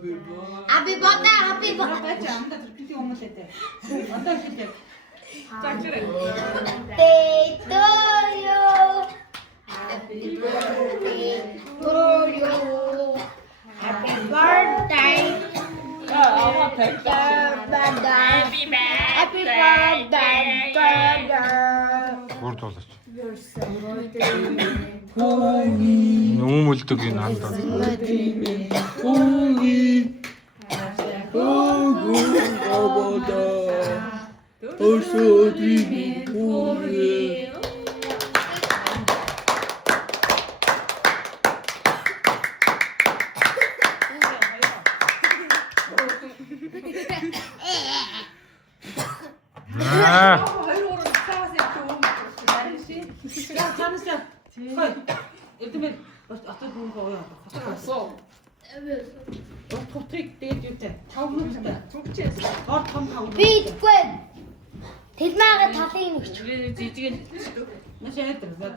Happy birthday, happy birthday. Бачи амда тэрпити өмөлөөдэй. Одоо хэлээ. Birthday to you. Happy birthday to you. Happy birthday. Happy birthday to you. Хурд болооч. You're so good. Юм үлдэг энэ хандаа. Хоёроор цаас явах юм. Ариши. Я чамсаа. Хой. Эдмээ отод мөн гоё. Хасаа. Отхотрик дээд юутай. 5 минуттай. Зүгчээс. Гол том 5 минут. Битгүй. Тэлмээгээ талын өгч. Жижиг. Машаа ятэр.